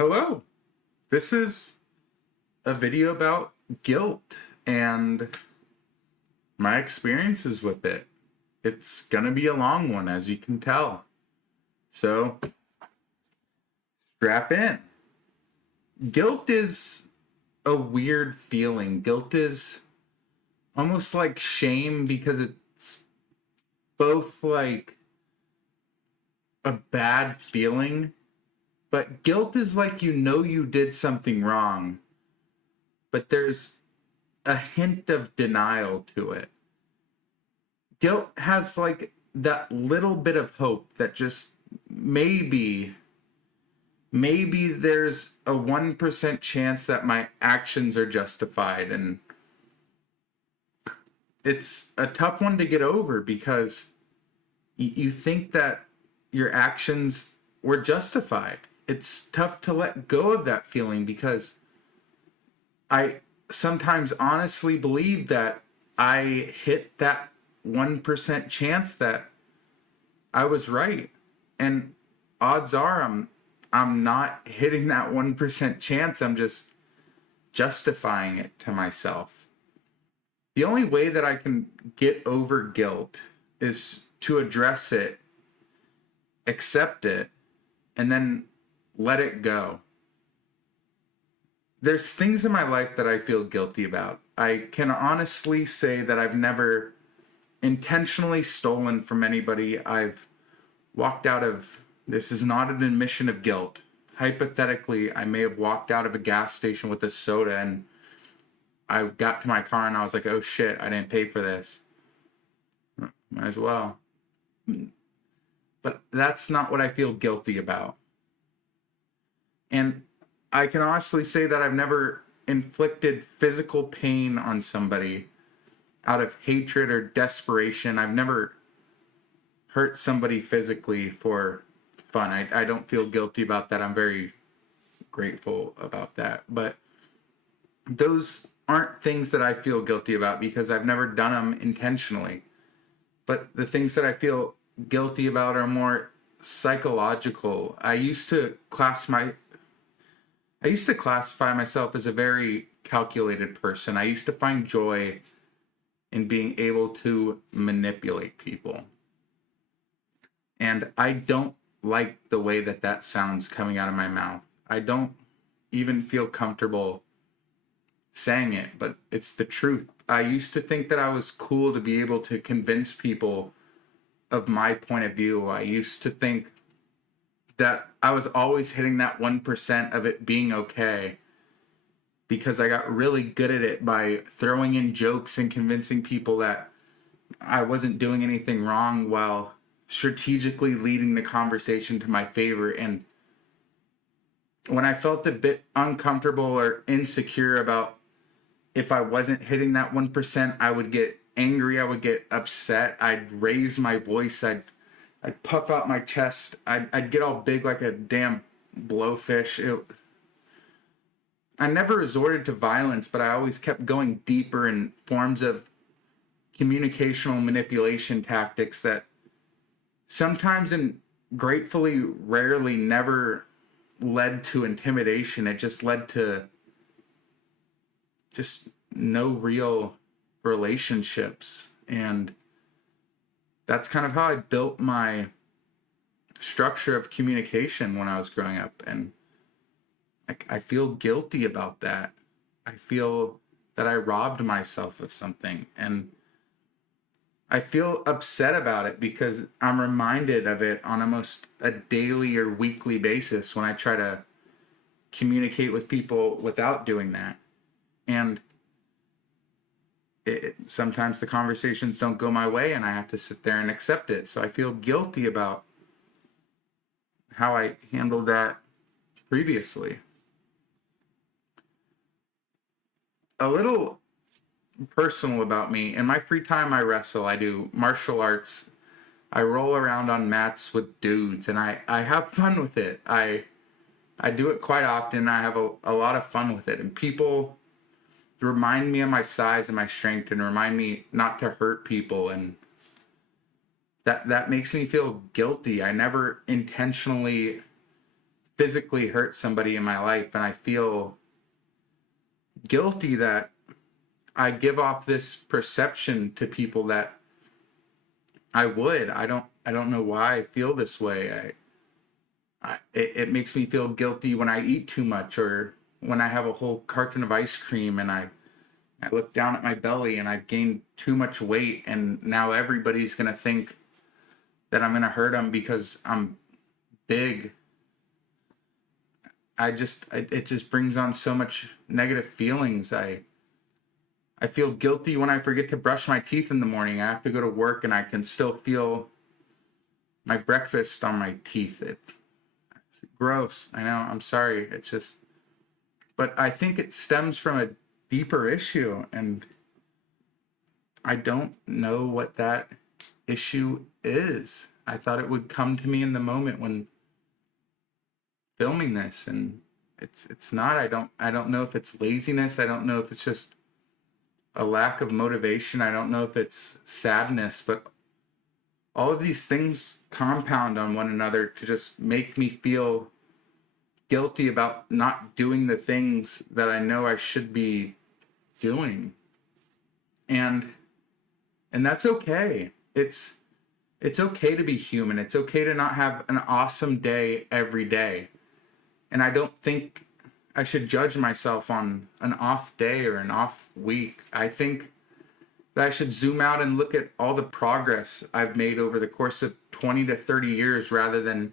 Hello. This is a video about guilt and my experiences with it. It's gonna be a long one, as you can tell. So, strap in. Guilt is a weird feeling. Guilt is almost like shame because it's both like a bad feeling, but guilt is like you did something wrong, but there's a hint of denial to it. Guilt has like that little bit of hope that just maybe there's a 1% chance that my actions are justified. And it's a tough one to get over because you think that your actions were justified. It's tough to let go of that feeling because I sometimes honestly believe that I hit that 1% chance that I was right. And odds are I'm not hitting that 1% chance. I'm just justifying it to myself. The only way that I can get over guilt is to address it, accept it, and then let it go. There's things in my life that I feel guilty about. I can honestly say that I've never intentionally stolen from anybody. I've walked out of, this is not an admission of guilt. Hypothetically, I may have walked out of a gas station with a soda and I got to my car and I was like, oh shit, I didn't pay for this. Might as well. But that's not what I feel guilty about. And I can honestly say that I've never inflicted physical pain on somebody out of hatred or desperation. I've never hurt somebody physically for fun. I don't feel guilty about that. I'm very grateful about that. But those aren't things that I feel guilty about because I've never done them intentionally. But the things that I feel guilty about are more psychological. I used to classify myself as a very calculated person. I used to find joy in being able to manipulate people. And I don't like the way that sounds coming out of my mouth. I don't even feel comfortable saying it, but it's the truth. I used to think that I was cool to be able to convince people of my point of view. I used to think that I was always hitting that 1% of it being okay because I got really good at it by throwing in jokes and convincing people that I wasn't doing anything wrong while strategically leading the conversation to my favor. And when I felt a bit uncomfortable or insecure about if I wasn't hitting that 1%, I would get angry, I would get upset, I'd raise my voice, I'd puff out my chest, I'd get all big like a damn blowfish. I never resorted to violence, but I always kept going deeper in forms of communicational manipulation tactics that sometimes and gratefully rarely never led to intimidation. It just led to just no real relationships. And that's kind of how I built my structure of communication when I was growing up. And I feel guilty about that. I feel that I robbed myself of something. And I feel upset about it because I'm reminded of it on almost a daily or weekly basis when I try to communicate with people without doing that. And sometimes the conversations don't go my way and I have to sit there and accept it. So I feel guilty about how I handled that previously. A little personal about me. In my free time, I wrestle. I do martial arts. I roll around on mats with dudes, and I have fun with it. I do it quite often. I have a lot of fun with it. And people remind me of my size and my strength and remind me not to hurt people. And that makes me feel guilty. I never intentionally physically hurt somebody in my life, and I feel guilty that I give off this perception to people that I would. I don't know why I feel this way. It makes me feel guilty when I eat too much, or when I have a whole carton of ice cream and I look down at my belly and I've gained too much weight, and now everybody's going to think that I'm going to hurt them because I'm big. It just brings on so much negative feelings. I feel guilty when I forget to brush my teeth in the morning. I have to go to work and I can still feel my breakfast on my teeth. It's gross. I know. I'm sorry. It's just, but I think it stems from a deeper issue, and I don't know what that issue is. I thought it would come to me in the moment when filming this, and it's not. I don't know if it's laziness. I don't know if it's just a lack of motivation. I don't know if it's sadness, but all of these things compound on one another to just make me feel guilty about not doing the things that I know I should be doing. And that's okay. It's okay to be human. It's okay to not have an awesome day every day. And I don't think I should judge myself on an off day or an off week. I think that I should zoom out and look at all the progress I've made over the course of 20 to 30 years, rather than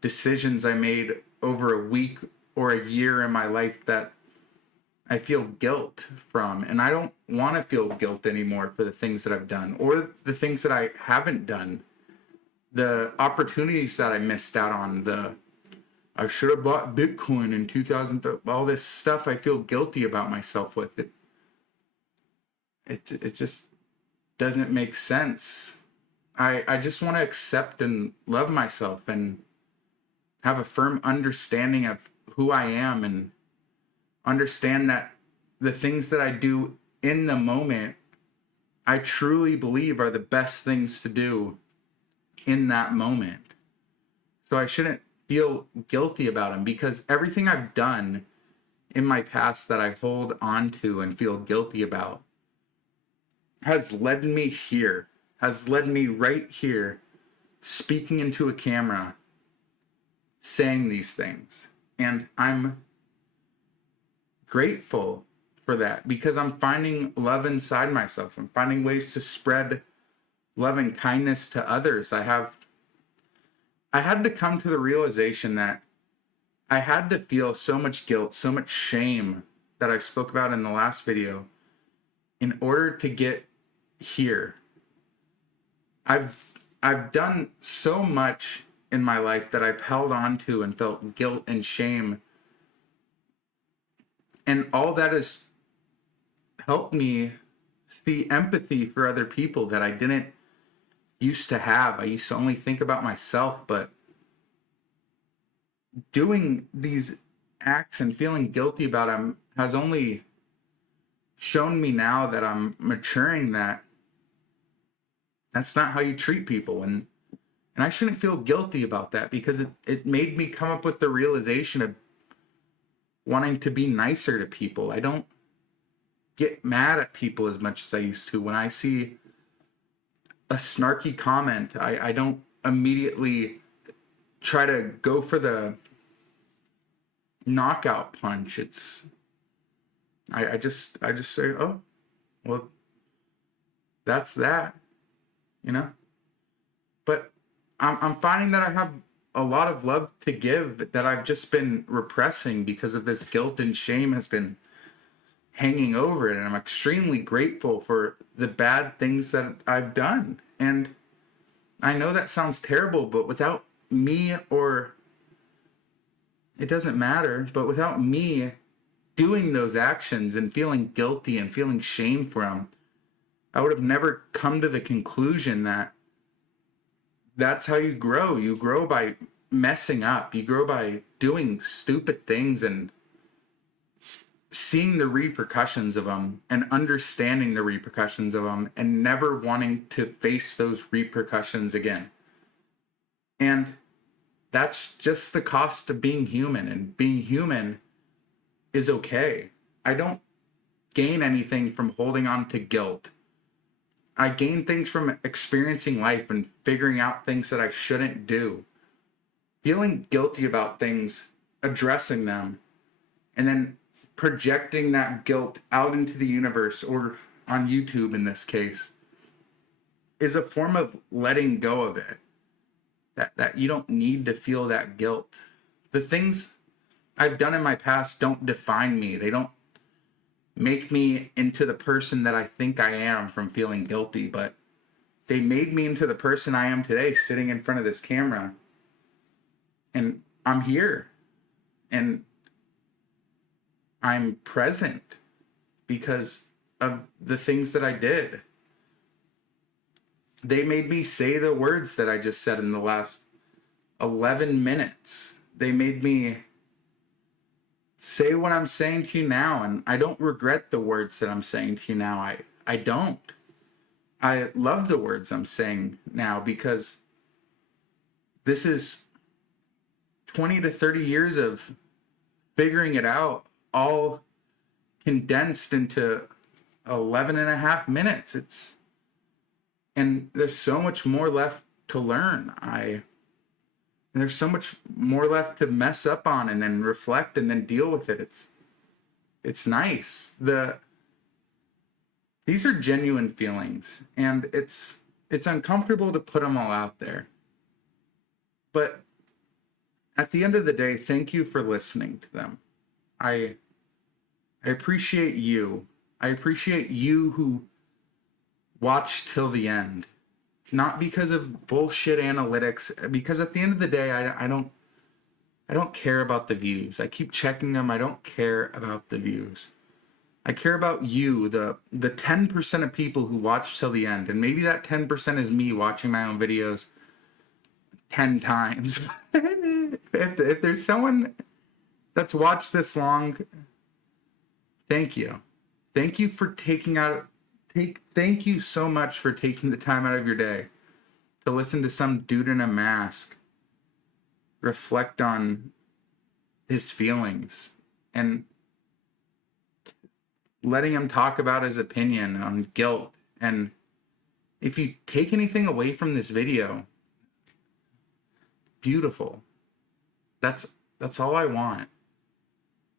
decisions I made over a week or a year in my life that I feel guilt from. And I don't want to feel guilt anymore for the things that I've done or the things that I haven't done. The opportunities that I missed out on, I should have bought Bitcoin in 2000, all this stuff I feel guilty about myself with. It just doesn't make sense. I just want to accept and love myself and have a firm understanding of who I am, and understand that the things that I do in the moment, I truly believe are the best things to do in that moment. So I shouldn't feel guilty about them, because everything I've done in my past that I hold on to and feel guilty about has led me here, has led me right here, speaking into a camera, saying these things. And I'm grateful for that, because I'm finding love inside myself. I'm finding ways to spread love and kindness to others. I had to come to the realization that I had to feel so much guilt, so much shame that I spoke about in the last video in order to get here. I've done so much in my life that I've held on to and felt guilt and shame. And all that has helped me see empathy for other people that I didn't used to have. I used to only think about myself, but doing these acts and feeling guilty about them has only shown me now that I'm maturing, that that's not how you treat people. And I shouldn't feel guilty about that, because it made me come up with the realization of wanting to be nicer to people. I don't get mad at people as much as I used to. When I see a snarky comment, I don't immediately try to go for the knockout punch. I just say, oh, well, that's that, you know? But I'm finding that I have a lot of love to give that I've just been repressing because of this guilt and shame has been hanging over it. And I'm extremely grateful for the bad things that I've done. And I know that sounds terrible, but without me, or it doesn't matter, but without me doing those actions and feeling guilty and feeling shame for them, I would have never come to the conclusion that that's how you grow. You grow by messing up. You grow by doing stupid things and seeing the repercussions of them and understanding the repercussions of them and never wanting to face those repercussions again. And that's just the cost of being human, and being human is okay. I don't gain anything from holding on to guilt. I gain things from experiencing life and figuring out things that I shouldn't do. Feeling guilty about things, addressing them, and then projecting that guilt out into the universe, or on YouTube in this case, is a form of letting go of it. That you don't need to feel that guilt. The things I've done in my past don't define me. They don't make me into the person that I think I am from feeling guilty, but they made me into the person I am today, sitting in front of this camera. And I'm here. And I'm present because of the things that I did. They made me say the words that I just said in the last 11 minutes. They made me say what I'm saying to you now, and I don't regret the words that I'm saying to you now. I don't. I love the words I'm saying now, because this is 20 to 30 years of figuring it out, all condensed into 11 and a half minutes. And there's so much more left to learn. And there's so much more left to mess up on, and then reflect, and then deal with it. It's nice. These are genuine feelings, and it's uncomfortable to put them all out there. But at the end of the day, thank you for listening to them. I appreciate you. I appreciate you who watch till the end. Not because of bullshit analytics, because at the end of the day, I don't care about the views. I keep checking them. I don't care about the views. I care about you, the 10% of people who watch till the end. And maybe that 10% is me watching my own videos 10 times. if there's someone that's watched this long, thank you. Thank you for thank you so much for taking the time out of your day to listen to some dude in a mask reflect on his feelings, and letting him talk about his opinion on guilt. And if you take anything away from this video, beautiful. That's all I want.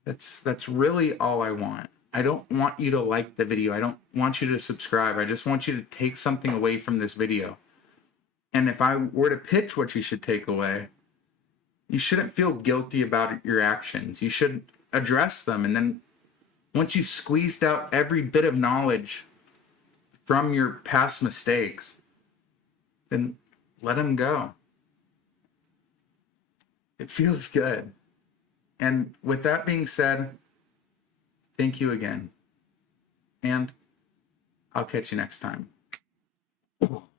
That's really all I want. I don't want you to like the video. I don't want you to subscribe. I just want you to take something away from this video. And if I were to pitch what you should take away, you shouldn't feel guilty about your actions. You should address them. And then once you've squeezed out every bit of knowledge from your past mistakes, then let them go. It feels good. And with that being said, thank you again. And I'll catch you next time.